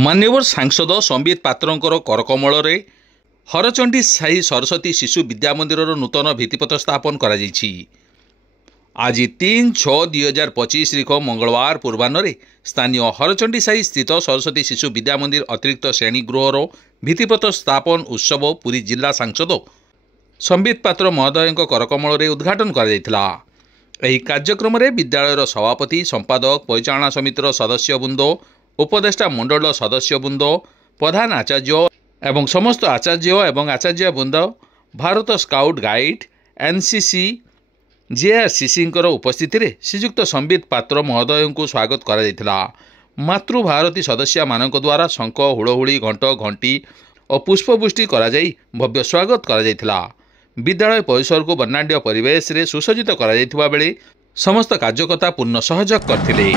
मान्यवर सांसद संबित पात्रंकर करकमल हरचंडी साई सरस्वती शिशु विद्या मंदिर नूतन भित्तिप्रस्तर स्थापन कर आज 3/6/2025 तारीख मंगलवार पूर्वाह्न स्थानीय हरचंडी साई स्थित सरस्वती शिशु विद्या मंदिर अतिरिक्त श्रेणी गृहर भित्तिप्रस्तर स्थापन उत्सव पुरी जिला सांसद संबित पात्र महोदय करकमल उद्घाटन कर कार्यक्रम में विद्यालयर सभापति संपादक परिचालना समितिर सदस्यवृंद उपदेष्टा मंडल सदस्यवृंद प्रधान आचार्य एवं समस्त आचार्य एवं आचार्यवृंद भारत स्काउट गाइड एनसीसी जेआरसीसी उपस्थिति में श्रीजुक्त संबित पात्र महोदय को स्वागत करा मातृभारती सदस्य मानक द्वारा शंख हुड़हुड़ी घंट घंटी और पुष्पवृष्टि भव्य स्वागत करा विद्यालय परिसर को वर्णाढ्य परिवेश रे सुसज्जित करा बेले समस्त कार्यकर्ता पूर्ण सहयोग करथिले।